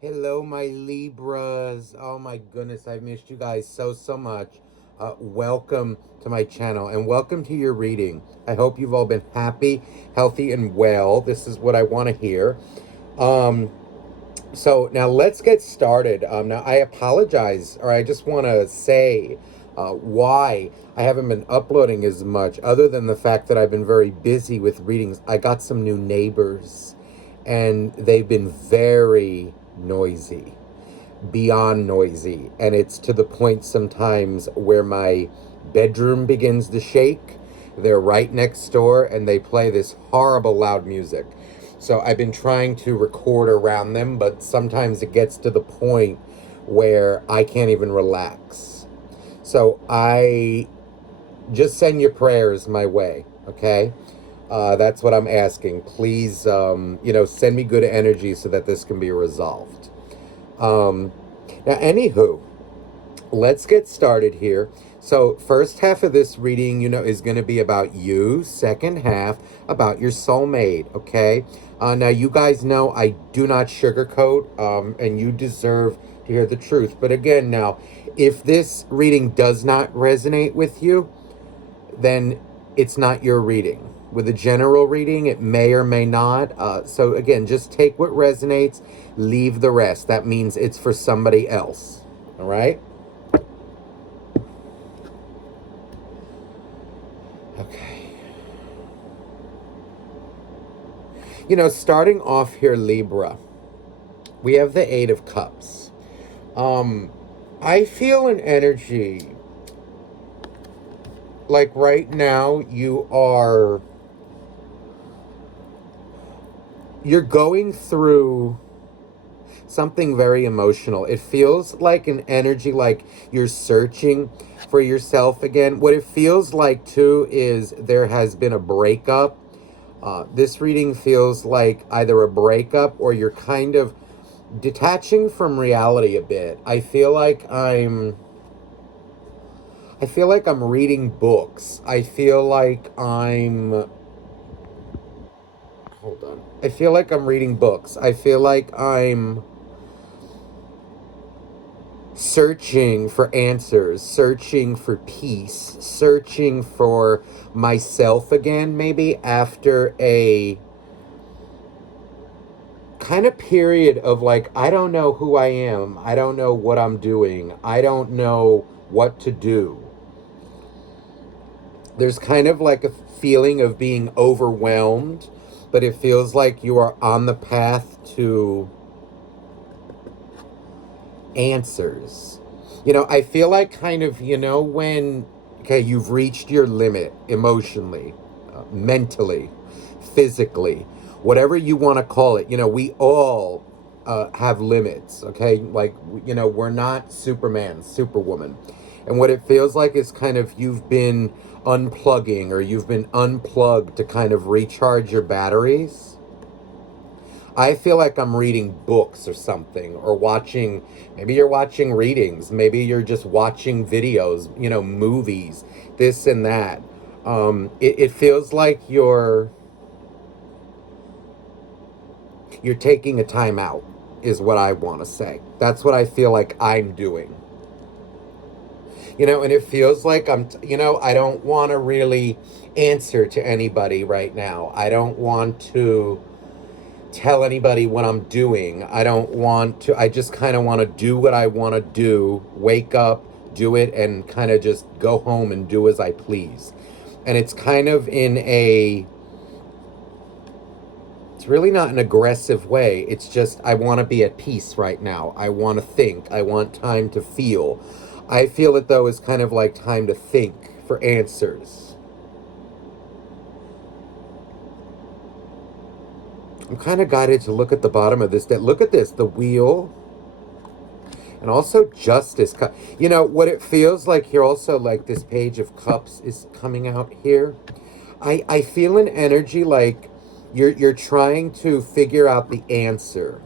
Hello, my Libras. Oh my goodness, I've missed you guys so much. Welcome to my channel and welcome to your reading. I hope you've all been happy, healthy, and well. This is what I want to hear. Um, so now let's get started. Now I apologize, or I just want to say why I haven't been uploading as much, other than the fact that I've been very busy with readings. I got some new neighbors, and they've been very noisy, beyond noisy, and it's to the point sometimes where my bedroom begins to shake. They're right next door and they play this horrible loud music. So I've been trying to record around them, but sometimes it gets to the point where I can't even relax. So I just send your prayers my way, okay? That's what I'm asking. Please, send me good energy so that this can be resolved. Um, Now, anywho, let's get started here. So, first half of this reading, is going to be about you. Second half, about your soulmate, okay? Now, you guys know I do not sugarcoat, and you deserve to hear the truth. But again, now, if this reading does not resonate with you, then it's not your reading. With a general reading, it may or may not. So, again, just take what resonates, leave the rest. That means it's for somebody else. All right? Okay. Starting off here, Libra, we have the Eight of Cups. Um, I feel an energy like right now you're going through something very emotional. It feels like an energy like you're searching for yourself again. What it feels like too is there has been a breakup. This reading feels like either a breakup or you're kind of detaching from reality a bit. I feel like I'm reading books. I feel like I'm hold on. I feel like I'm reading books. I feel like I'm searching for answers, searching for peace, searching for myself again, maybe after a kind of period of like, I don't know who I am. I don't know what I'm doing. I don't know what to do. There's kind of like a feeling of being overwhelmed, but it feels like you are on the path to answers. I feel like kind of, when, okay, you've reached your limit emotionally, mentally, physically, whatever you want to call it. We all have limits, okay? Like, we're not Superman, Superwoman. And what it feels like is kind of you've been unplugging or you've been unplugged to kind of recharge your batteries. I feel like I'm reading books or something, or watching, maybe you're watching readings, maybe you're just watching videos, movies, this and that. It feels like you're taking a time out, is what I want to say. That's what I feel like I'm doing. And it feels like I don't want to really answer to anybody right now. I don't want to tell anybody what I'm doing. I don't want to, I just kind of want to do what I want to do, wake up, do it, and kind of just go home and do as I please. And it's kind of it's really not an aggressive way. It's just, I want to be at peace right now. I want to think. I want time to feel. I feel it though is kind of like time to think for answers. I'm kind of guided to look at the bottom of this deck. Look at this, the wheel, and also justice. What it feels like here also, like this page of cups is coming out here. I feel an energy like you're trying to figure out the answer.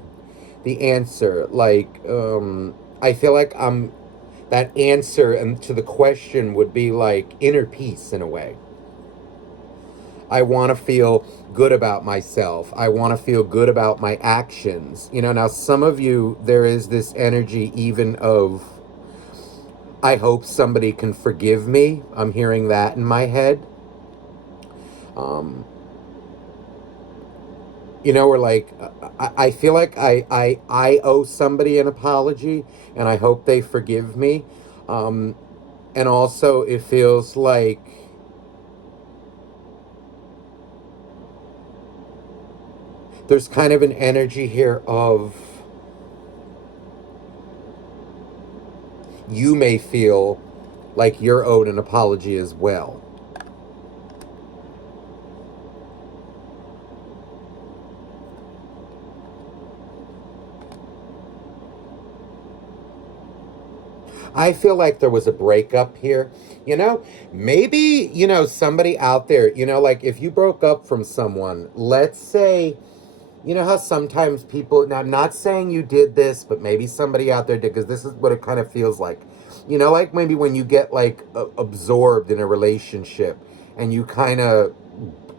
The answer, like, I feel like that answer and to the question would be like inner peace in a way. I want to feel good about myself. I want to feel good about my actions. Now some of you, there is this energy even of, I hope somebody can forgive me. I'm hearing that in my head. Or like, I feel like I owe somebody an apology, and I hope they forgive me. And also, it feels like there's kind of an energy here of, you may feel like you're owed an apology as well. I feel like there was a breakup here. Maybe, somebody out there, like if you broke up from someone, let's say, how sometimes people, now I'm not saying you did this, but maybe somebody out there did, because this is what it kind of feels like. Like maybe when you get like absorbed in a relationship and you kind of,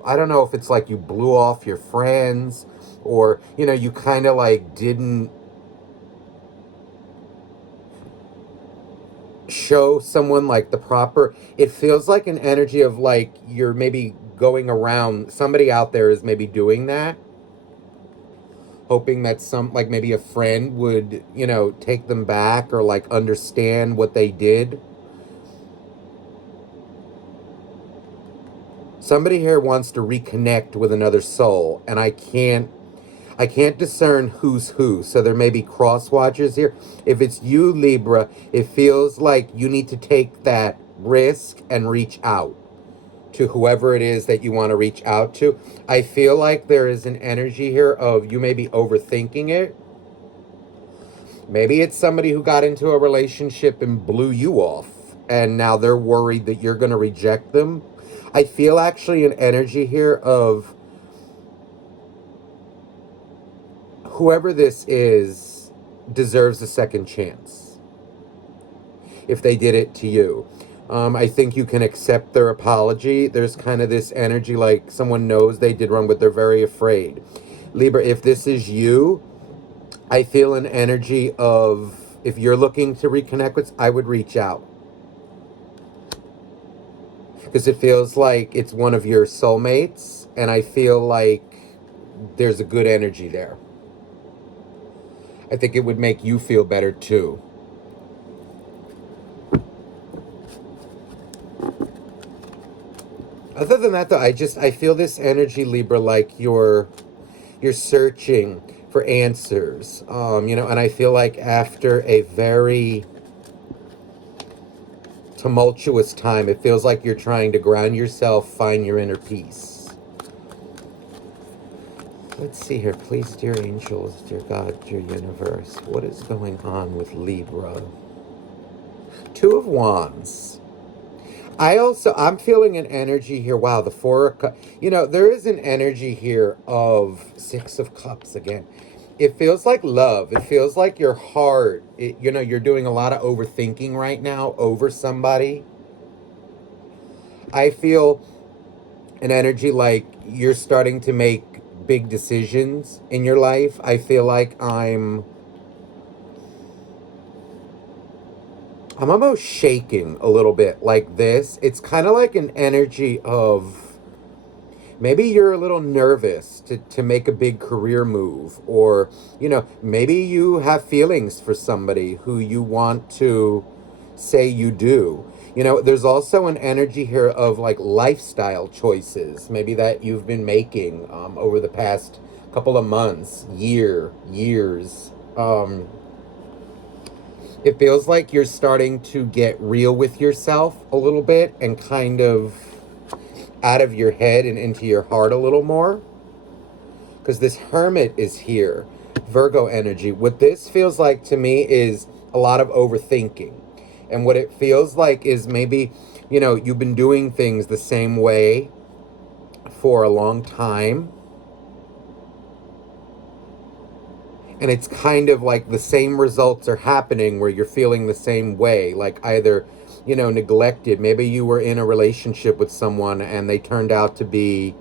I don't know if it's like you blew off your friends, or, you kind of like didn't show someone like the proper, it feels like an energy of like you're maybe going around, somebody out there is maybe doing that, hoping that some, like maybe a friend would, take them back or like understand what they did. Somebody here wants to reconnect with another soul, and I can't discern who's who, so there may be cross watchers here. If it's you, Libra, it feels like you need to take that risk and reach out to whoever it is that you want to reach out to. I feel like there is an energy here of you may be overthinking it. Maybe it's somebody who got into a relationship and blew you off, and now they're worried that you're going to reject them. I feel actually an energy here of whoever this is deserves a second chance if they did it to you. I think you can accept their apology. There's kind of this energy like someone knows they did wrong, but they're very afraid. Libra, if this is you, I feel an energy of, if you're looking to reconnect with, I would reach out. Because it feels like it's one of your soulmates, and I feel like there's a good energy there. I think it would make you feel better too. Other than that, though, I feel this energy, Libra, like you're searching for answers, and I feel like after a very tumultuous time, it feels like you're trying to ground yourself, find your inner peace. Let's see here, please, dear angels, dear God, dear universe, what is going on with Libra? Two of Wands. I'm feeling an energy here. Wow, the Four of Cups. There is an energy here of Six of Cups again. It feels like love. It feels like your heart, you're doing a lot of overthinking right now over somebody. I feel an energy like you're starting to make big decisions in your life. I feel like I'm almost shaking a little bit like this. It's kind of like an energy of maybe you're a little nervous to make a big career move, or, maybe you have feelings for somebody who you want to say you do. There's also an energy here of like lifestyle choices, maybe that you've been making over the past couple of months, years. It feels like you're starting to get real with yourself a little bit and kind of out of your head and into your heart a little more. Because this Hermit is here, Virgo energy. What this feels like to me is a lot of overthinking. And what it feels like is maybe, you've been doing things the same way for a long time. And it's kind of like the same results are happening where you're feeling the same way, like either, neglected. Maybe you were in a relationship with someone and they turned out to be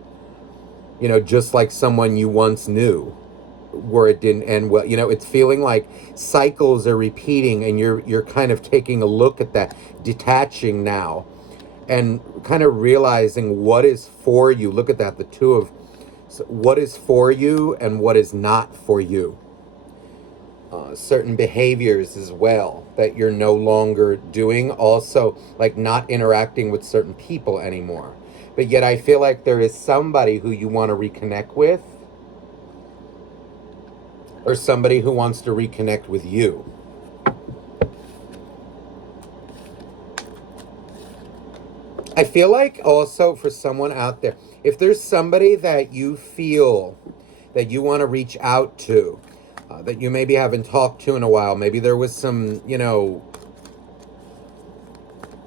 just like someone you once knew, where it didn't end well. It's feeling like cycles are repeating, and you're kind of taking a look at that, detaching now, and kind of realizing what is for you. Look at that, the two of what is for you and what is not for you. Certain behaviors as well that you're no longer doing. Also, like not interacting with certain people anymore. But yet I feel like there is somebody who you want to reconnect with, or somebody who wants to reconnect with you. I feel like also for someone out there, if there's somebody that you feel that you want to reach out to, that you maybe haven't talked to in a while, maybe there was some,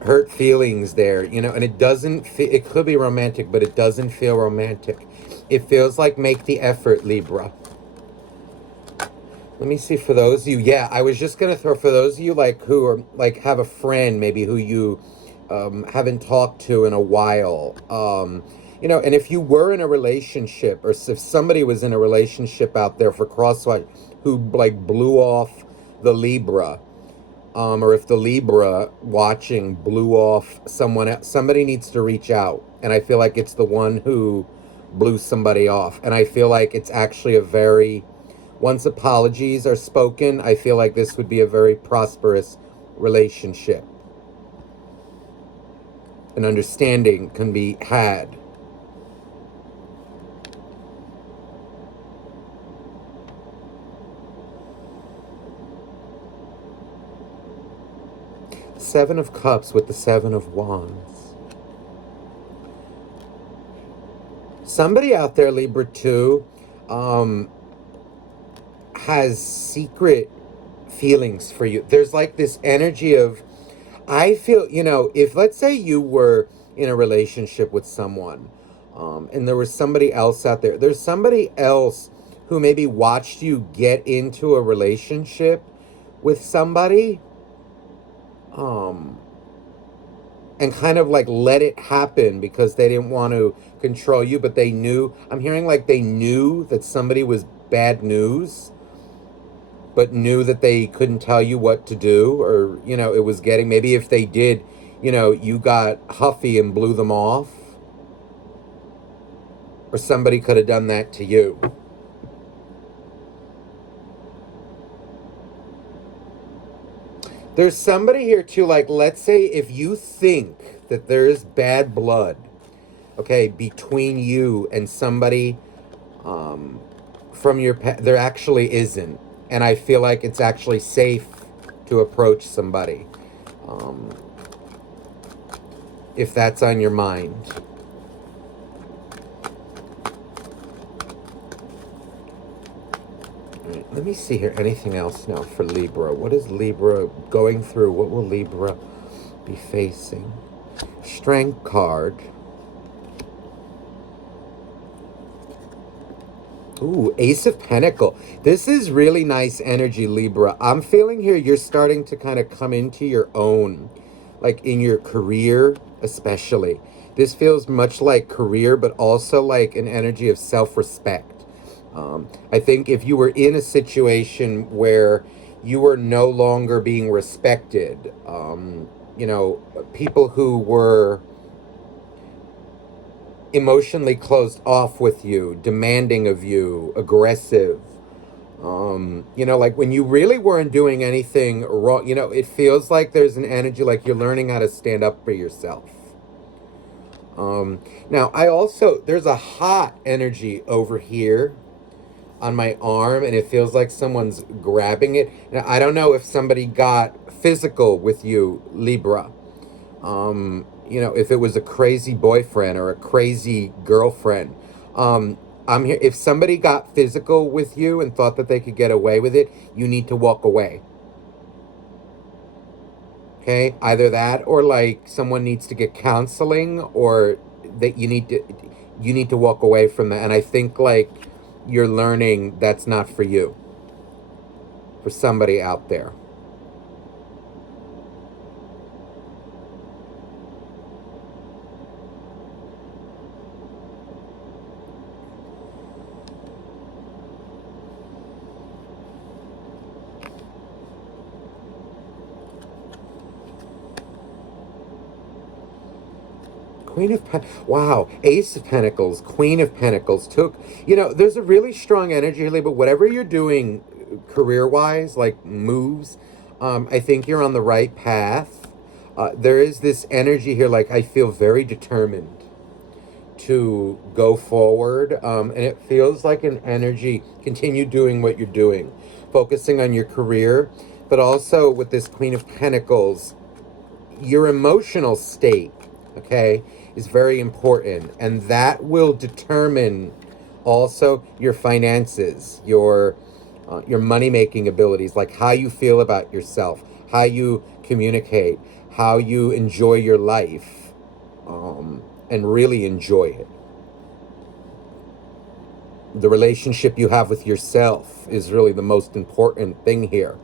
hurt feelings there, and it doesn't it could be romantic, but it doesn't feel romantic. It feels like make the effort, Libra. Let me see, for those of you, yeah, I was just gonna throw, for those of you like who are like have a friend maybe who you haven't talked to in a while, and if you were in a relationship, or if somebody was in a relationship out there for Crosswise who like blew off the Libra, or if the Libra watching blew off someone else, somebody needs to reach out, and I feel like it's the one who blew somebody off, and I feel like it's actually a very, once apologies are spoken, I feel like this would be a very prosperous relationship. An understanding can be had. Seven of Cups with the Seven of Wands. Somebody out there, Libra, too, has secret feelings for you. There's like this energy of, I feel, if let's say you were in a relationship with someone, and there was somebody else out there, there's somebody else who maybe watched you get into a relationship with somebody, and kind of like let it happen because they didn't want to control you, but they knew, I'm hearing like they knew that somebody was bad news, but knew that they couldn't tell you what to do, or, it was getting, maybe if they did, you got huffy and blew them off, or somebody could have done that to you. There's somebody here too, like, let's say if you think that there's bad blood, okay, between you and somebody, from your past, there actually isn't. And I feel like it's actually safe to approach somebody, if that's on your mind. Right, let me see here. Anything else now for Libra? What is Libra going through? What will Libra be facing? Strength card. Ooh, Ace of Pentacle. This is really nice energy, Libra. I'm feeling here you're starting to kind of come into your own, like in your career especially. This feels much like career, but also like an energy of self-respect. I think if you were in a situation where you were no longer being respected, people who were emotionally closed off with you, demanding of you, aggressive, like when you really weren't doing anything wrong, it feels like there's an energy like you're learning how to stand up for yourself. Now, there's a hot energy over here on my arm, and it feels like someone's grabbing it. Now, I don't know if somebody got physical with you, Libra. If it was a crazy boyfriend or a crazy girlfriend. I'm here. If somebody got physical with you and thought that they could get away with it, you need to walk away. Okay, either that, or like someone needs to get counseling, or that you need to walk away from that. And I think like you're learning that's not for you, for somebody out there. Wow, Ace of Pentacles, Queen of Pentacles took, there's a really strong energy here, but whatever you're doing career-wise, like moves, I think you're on the right path. There is this energy here, like I feel very determined to go forward, and it feels like an energy, continue doing what you're doing, focusing on your career, but also with this Queen of Pentacles, your emotional state, okay, is very important, and that will determine also your finances, your money making abilities, like how you feel about yourself, how you communicate, how you enjoy your life, and really enjoy it. The relationship you have with yourself is really the most important thing here.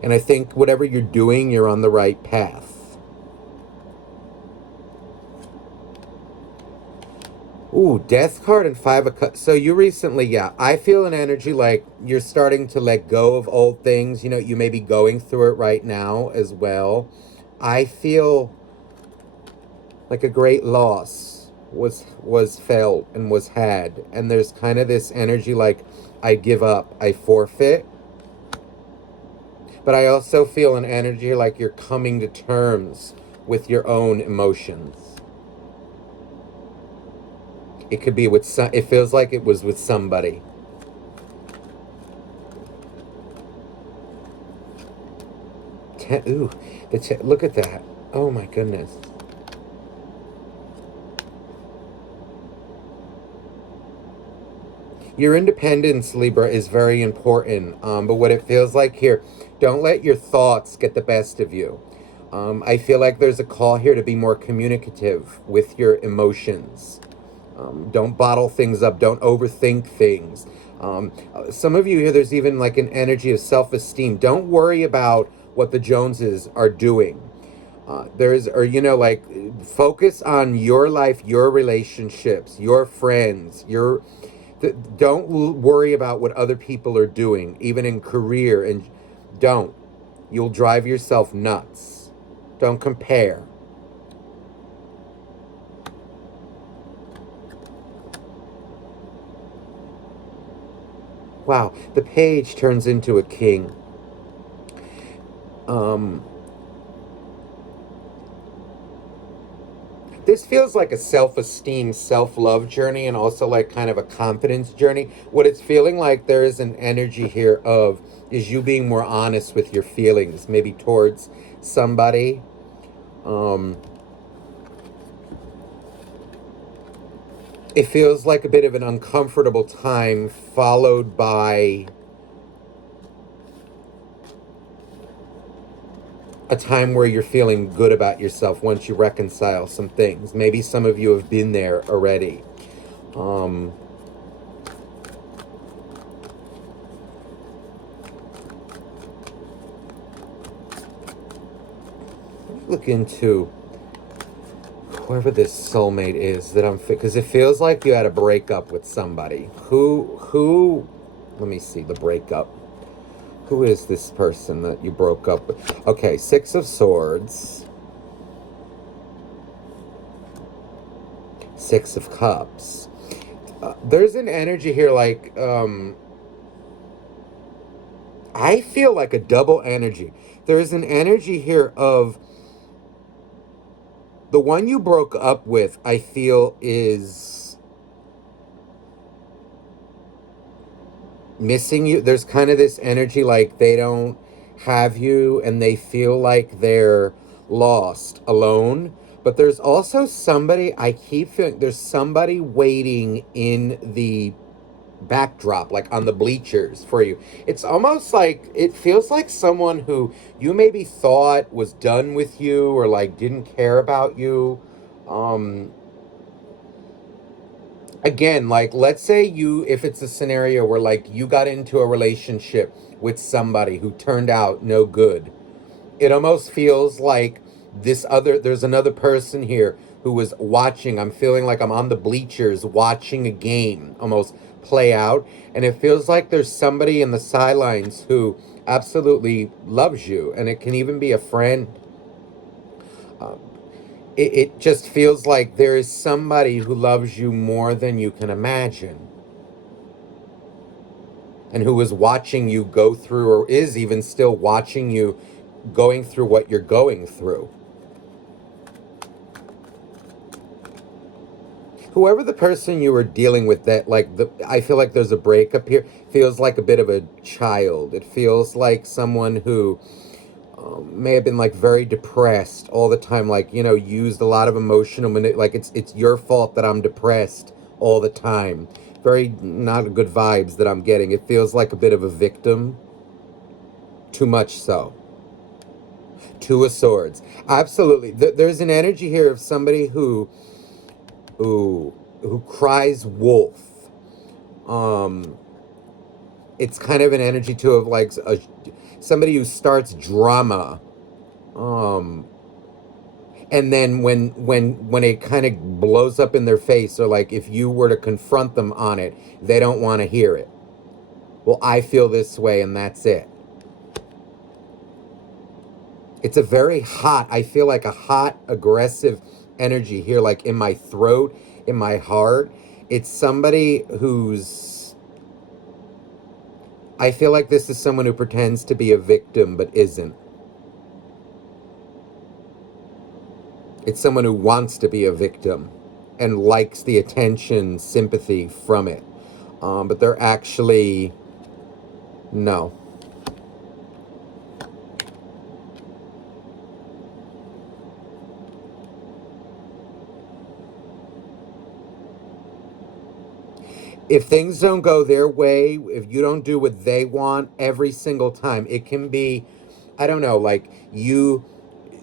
And I think whatever you're doing, you're on the right path. Ooh, Death card and Five of Cups. So you recently, yeah, I feel an energy like you're starting to let go of old things. You may be going through it right now as well. I feel like a great loss was felt and was had. And there's kind of this energy like I give up, I forfeit. But I also feel an energy like you're coming to terms with your own emotions. It could be with it feels like it was with somebody. Ooh, look at that. Oh my goodness. Your independence, Libra, is very important. But what it feels like here, don't let your thoughts get the best of you. I feel like there's a call here to be more communicative with your emotions. Don't bottle things up. Don't overthink things. Some of you here, there's even like an energy of self-esteem. Don't worry about what the Joneses are doing. Like focus on your life, your relationships, your friends, don't worry about what other people are doing, even in career, and don't. You'll drive yourself nuts. Don't compare. Wow, the page turns into a king. This feels like a self-esteem, self-love journey, and also like kind of a confidence journey. What it's feeling like there is an energy here of is you being more honest with your feelings, maybe towards somebody. It feels like a bit of an uncomfortable time followed by a time where you're feeling good about yourself once you reconcile some things. Maybe some of you have been there already. Look into whoever this soulmate is that because it feels like you had a breakup with somebody. Who, let me see the breakup. Who is this person that you broke up with? Okay, Six of Swords. Six of Cups. There's an energy here like, I feel like a double energy. There's an energy here of the one you broke up with, I feel is missing you. There's kind of this energy like they don't have you and they feel like they're lost, alone. But there's also somebody, I keep feeling there's somebody waiting in the backdrop, like on the bleachers for you. It's almost like it feels like someone who you maybe thought was done with you or like didn't care about you. Again, like let's say if it's a scenario where like you got into a relationship with somebody who turned out no good, it almost feels like there's another person here who was watching. I'm feeling like I'm on the bleachers watching a game almost play out, and it feels like there's somebody in the sidelines who absolutely loves you, and it can even be a friend. it just feels like there is somebody who loves you more than you can imagine, and who is watching you go through, or is even still watching you going through what you're going through. Whoever the person you were dealing with, that, like, I feel like there's a breakup here, feels like a bit of a child. It feels like someone who may have been like very depressed all the time, like, used a lot of emotional like it's your fault that I'm depressed all the time. Very not good vibes that I'm getting. It feels like a bit of a victim. Too much so. Two of Swords. Absolutely. There's an energy here of somebody who cries wolf. It's kind of an energy too of like somebody who starts drama, and then when it kind of blows up in their face, or like if you were to confront them on it, they don't want to hear it. Well, I feel this way, and that's it. It's a very hot, I feel like a hot, aggressive energy here, like in my throat, in my heart. It's somebody who's, I feel like this is someone who pretends to be a victim but isn't. It's someone who wants to be a victim and likes the attention, sympathy from it. But they're actually, no. If things don't go their way, if you don't do what they want every single time, it can be, I don't know, like you,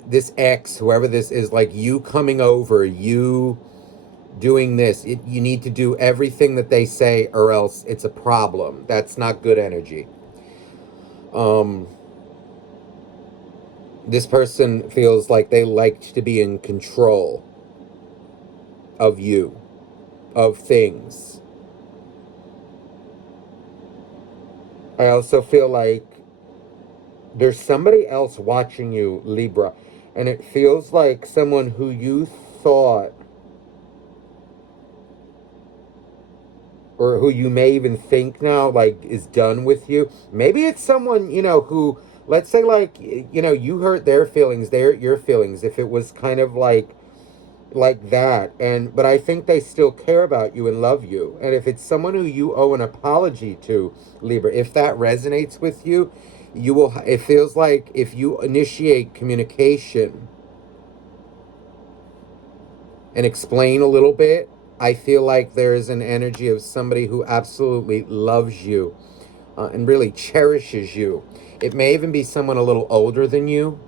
this ex, whoever this is, like you coming over, you doing this, you need to do everything that they say or else it's a problem. That's not good energy. This person feels like they like to be in control of you, of things. I also feel like there's somebody else watching you, Libra, and it feels like someone who you thought, or who you may even think now, like, is done with you. Maybe it's someone, who, let's say, like, you hurt their feelings, they're your feelings, if it was kind of like that, but I think they still care about you and love you. And if it's someone who you owe an apology to, Libra, if that resonates with you, it feels like if you initiate communication and explain a little bit, I feel like there is an energy of somebody who absolutely loves you, and really cherishes you. It may even be someone a little older than you,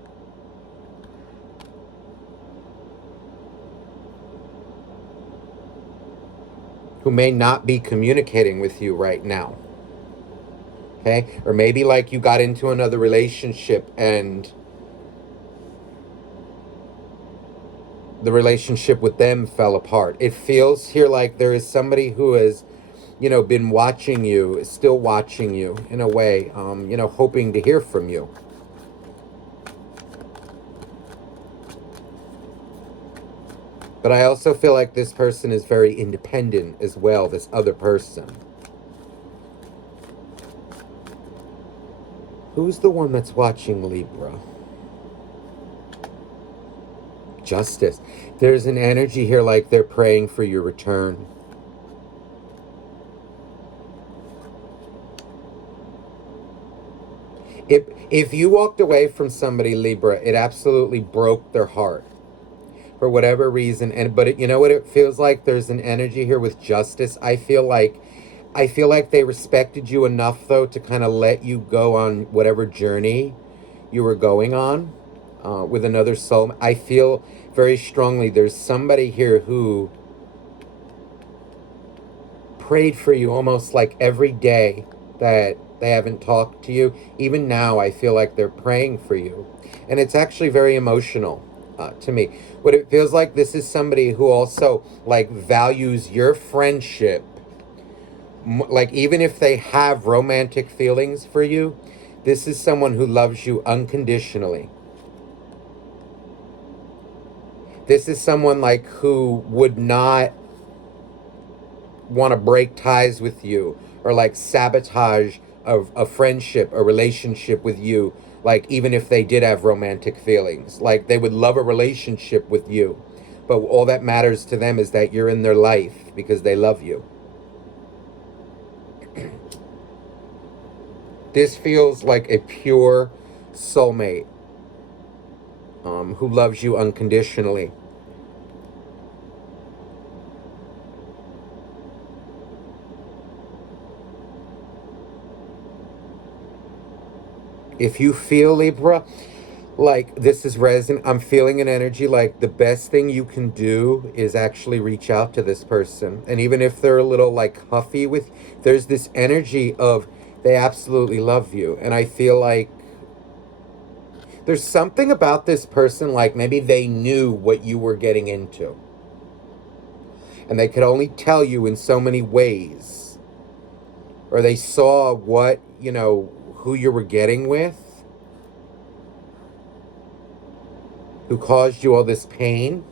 who may not be communicating with you right now. Okay? Or maybe like you got into another relationship and the relationship with them fell apart. It feels here like there is somebody who has, been watching you, is still watching you in a way, hoping to hear from you. But I also feel like this person is very independent as well, this other person. Who's the one that's watching Libra? Justice. There's an energy here like they're praying for your return. If you walked away from somebody, Libra, it absolutely broke their heart for whatever reason. But you know what it feels like? There's an energy here with justice. I feel like they respected you enough, though, to kind of let you go on whatever journey you were going on, with another soul. I feel very strongly there's somebody here who prayed for you almost like every day that they haven't talked to you. Even now, I feel like they're praying for you. And it's actually very emotional, to me. What it feels like, this is somebody who also, like, values your friendship. Like, even if they have romantic feelings for you, this is someone who loves you unconditionally. This is someone like who would not want to break ties with you, or like sabotage a friendship, a relationship with you, like even if they did have romantic feelings. Like they would love a relationship with you, but all that matters to them is that you're in their life because they love you. This feels like a pure soulmate, who loves you unconditionally. If you feel, Libra, like this is resonant, I'm feeling an energy like the best thing you can do is actually reach out to this person. And even if they're a little like huffy with, there's this energy of they absolutely love you. And I feel like there's something about this person, like maybe they knew what you were getting into. And they could only tell you in so many ways. Or they saw what, who you were getting with, who caused you all this pain.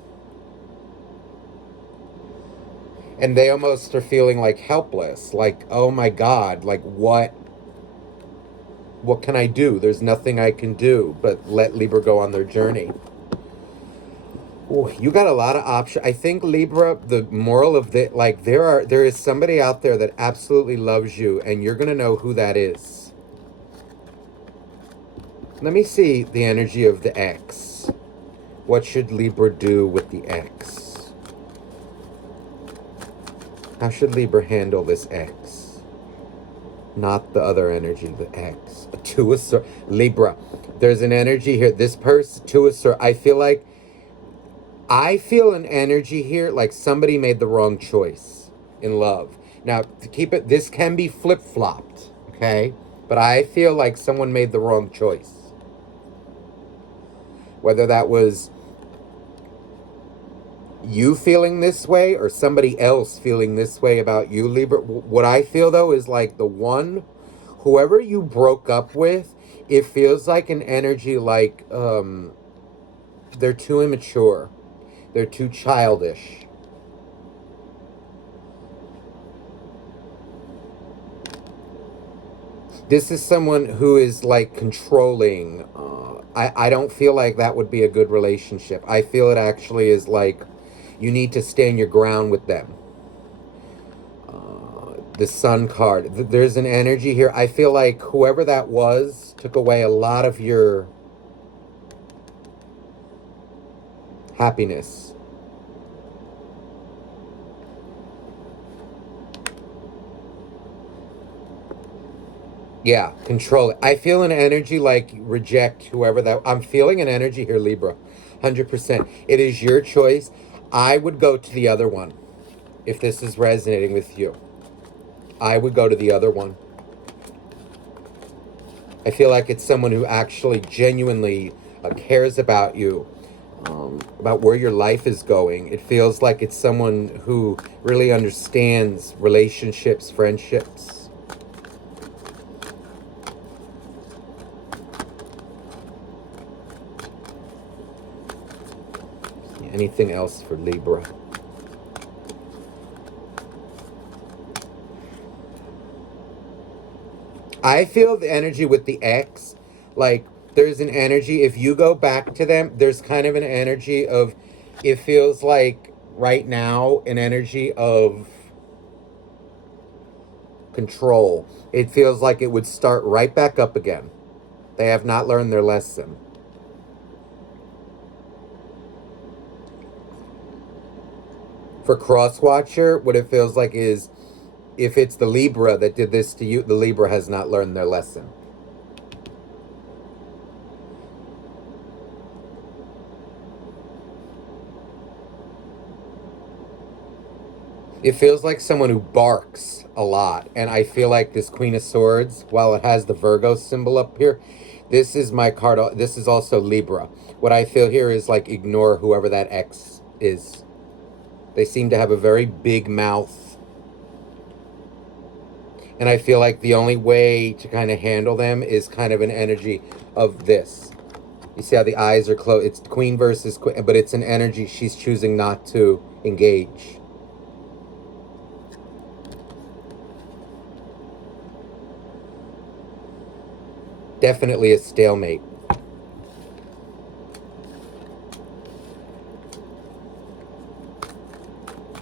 And they almost are feeling like helpless, like, oh my God, like what can I do? There's nothing I can do but let Libra go on their journey. Ooh, you got a lot of options. I think, Libra, the moral of the, like, there is somebody out there that absolutely loves you, and you're going to know who that is. Let me see the energy of the ex. What should Libra do with the ex? How should Libra handle this ex? Not the other energy, the ex. A two of swords. Libra, there's an energy here. This person, two of swords. I feel an energy here like somebody made the wrong choice in love. Now, to keep it, this can be flip-flopped, okay? But I feel like someone made the wrong choice. Whether that was you feeling this way or somebody else feeling this way about you, Libra. What I feel, though, is like whoever you broke up with, it feels like an energy like they're too immature. They're too childish. This is someone who is like controlling. I don't feel like that would be a good relationship. I feel it actually is like you need to stand your ground with them. The Sun card. There's an energy here. I feel like whoever that was took away a lot of your happiness. Yeah, control it. I feel an energy like reject whoever that. I'm feeling an energy here, Libra. 100%. It is your choice. I would go to the other one if this is resonating with you. I would go to the other one. I feel like it's someone who actually genuinely cares about you, about where your life is going. It feels like it's someone who really understands relationships, friendships. Anything else for Libra? I feel the energy with the ex, like there's an energy, if you go back to them, there's kind of an energy of, it feels like right now, an energy of control. It feels like it would start right back up again. They have not learned their lesson. For Crosswatcher, what it feels like is, if it's the Libra that did this to you, the Libra has not learned their lesson. It feels like someone who barks a lot. And I feel like this Queen of Swords, while it has the Virgo symbol up here, this is my card. This is also Libra. What I feel here is like ignore whoever that ex is. They seem to have a very big mouth. And I feel like the only way to kind of handle them is kind of an energy of this. You see how the eyes are closed? It's queen versus queen, but it's an energy she's choosing not to engage. Definitely a stalemate.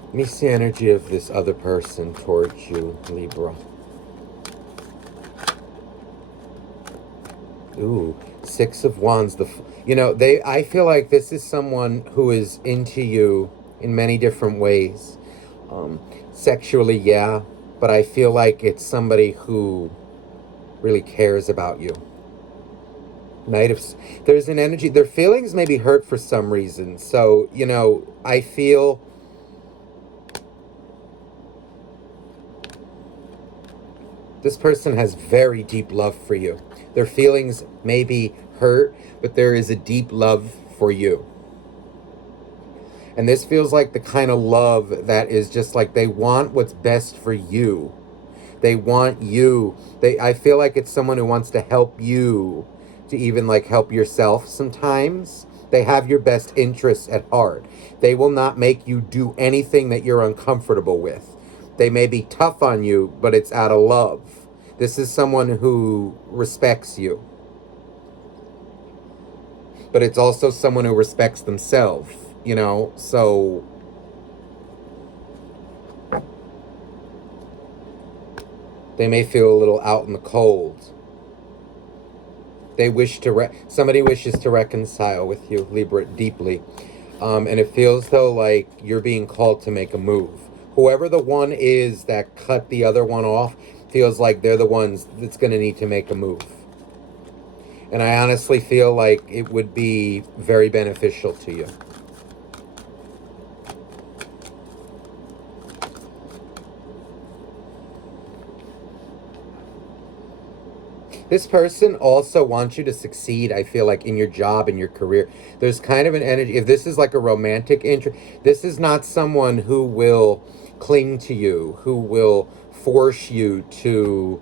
Let me see the energy of this other person towards you, Libra. Ooh, Six of Wands. I feel like this is someone who is into you in many different ways. Sexually, yeah, but I feel like it's somebody who really cares about you. There's an energy, their feelings may be hurt for some reason. So, I feel this person has very deep love for you. Their feelings may be hurt, but there is a deep love for you. And this feels like the kind of love that is just like they want what's best for you. They want you. I feel like it's someone who wants to help you to even like help yourself sometimes. They have your best interests at heart. They will not make you do anything that you're uncomfortable with. They may be tough on you, but it's out of love. This is someone who respects you. But it's also someone who respects themselves, so they may feel a little out in the cold. They wish to somebody wishes to reconcile with you, Libra, deeply. And it feels though like you're being called to make a move. Whoever the one is that cut the other one off feels like they're the ones that's going to need to make a move. And I honestly feel like it would be very beneficial to you. This person also wants you to succeed, I feel like, in your job, in your career. There's kind of an energy. If this is like a romantic interest, this is not someone who will cling to you, who will force you to,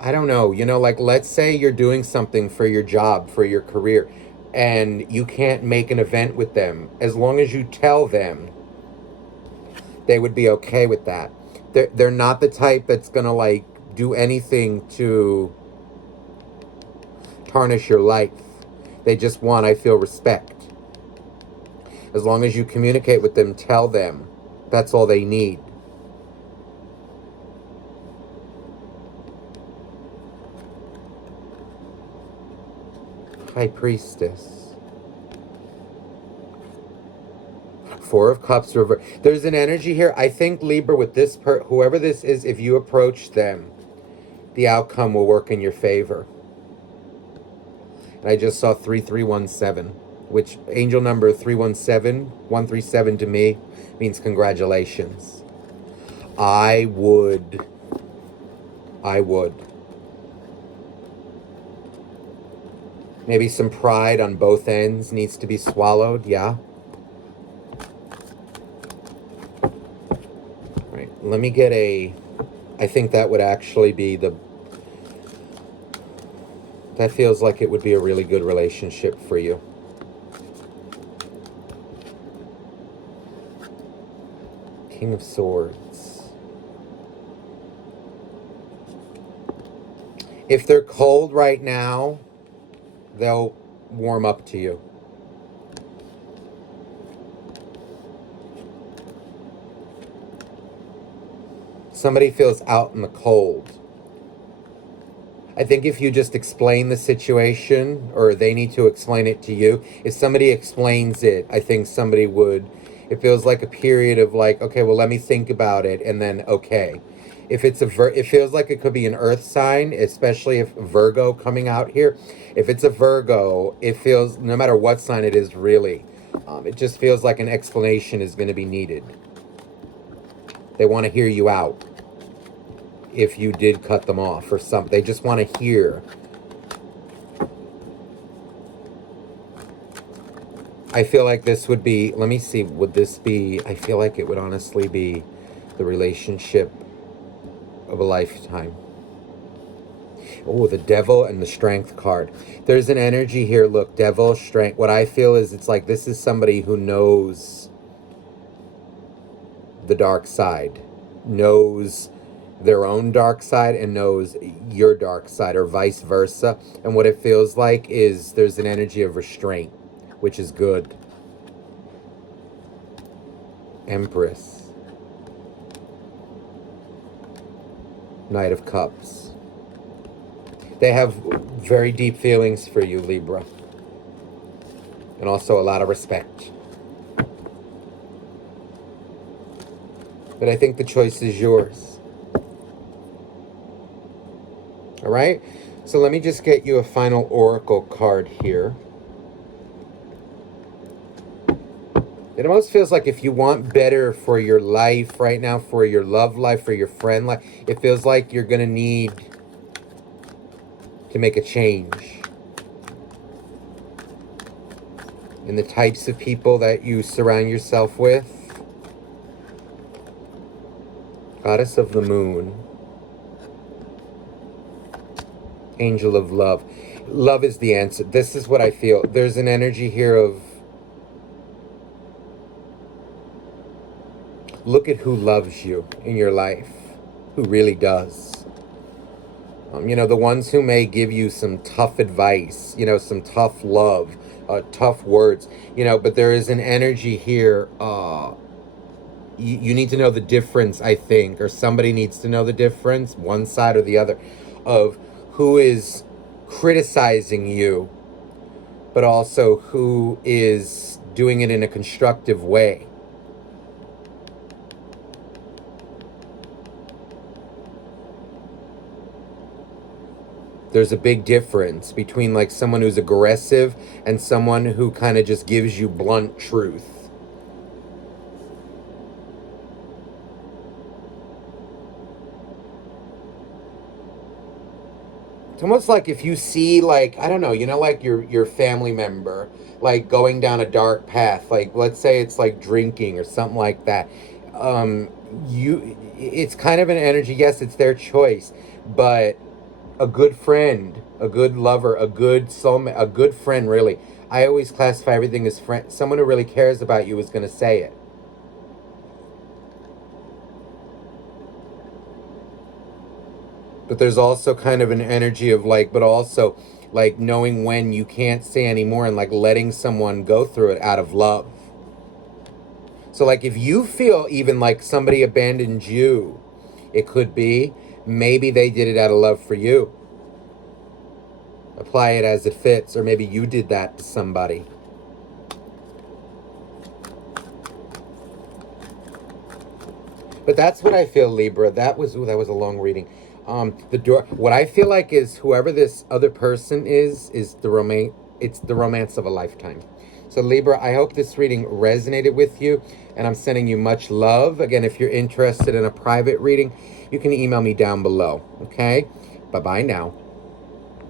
I don't know, like let's say you're doing something for your job, for your career, and you can't make an event with them. As long as you tell them, they would be okay with that. They're not the type that's going to like do anything to tarnish your life. They just want, I feel, respect. As long as you communicate with them, tell them, that's all they need. High Priestess. Four of Cups reverse. There's an energy here. I think, Libra, with this whoever this is, if you approach them, the outcome will work in your favor. And I just saw 3317, which angel number 137 to me means congratulations. I would. Maybe some pride on both ends needs to be swallowed, yeah? All right, let me get I think that would actually be that feels like it would be a really good relationship for you. King of Swords. If they're cold right now, they'll warm up to you. Somebody feels out in the cold. I think if you just explain the situation, or they need to explain it to you, if somebody explains it, I think somebody would. It feels like a period of like, okay, well, let me think about it, and then okay. If it's it feels like it could be an earth sign, especially if Virgo coming out here. If it's a Virgo, it feels, no matter what sign it is, really, it just feels like an explanation is going to be needed. They want to hear you out. If you did cut them off or something, they just want to hear. I feel like this would be, let me see, would this be, I feel like it would honestly be the relationship of a lifetime. Oh, the devil and the strength card. There's an energy here. Look, devil, strength. What I feel is it's like this is somebody who knows the dark side, knows their own dark side and knows your dark side, or vice versa. And what it feels like is there's an energy of restraint, which is good. Empress. Knight of Cups. They have very deep feelings for you, Libra. And also a lot of respect. But I think the choice is yours. All right? So let me just get you a final oracle card here. It almost feels like if you want better for your life right now, for your love life, for your friend life, it feels like you're going to need to make a change in the types of people that you surround yourself with. Goddess of the Moon. Angel of Love. Love is the answer. This is what I feel. There's an energy here of look at who loves you in your life, who really does. You know, the ones who may give you some tough advice, you know, some tough love, tough words, you know, but there is an energy here. You need to know the difference, I think, or somebody needs to know the difference, one side or the other, of who is criticizing you, but also who is doing it in a constructive way. There's a big difference between like someone who's aggressive and someone who kind of just gives you blunt truth. It's almost like if you see, like, I don't know, you know, like your family member, like going down a dark path, like let's say it's like drinking or something like that. It's kind of an energy, yes, it's their choice, but a good friend, a good lover, a good soulmate, a good friend, really. I always classify everything as friend. Someone who really cares about you is going to say it. But there's also kind of an energy of like, but also like knowing when you can't say anymore and like letting someone go through it out of love. So like if you feel even like somebody abandoned you, it could be maybe they did it out of love for you. Apply it as it fits, or maybe you did that to somebody. But that's what I feel, Libra. That was a long reading. The door. What I feel like is whoever this other person is the romance. It's the romance of a lifetime. So Libra, I hope this reading resonated with you, and I'm sending you much love. Again, if you're interested in a private reading, you can email me down below. Okay? Bye-bye now.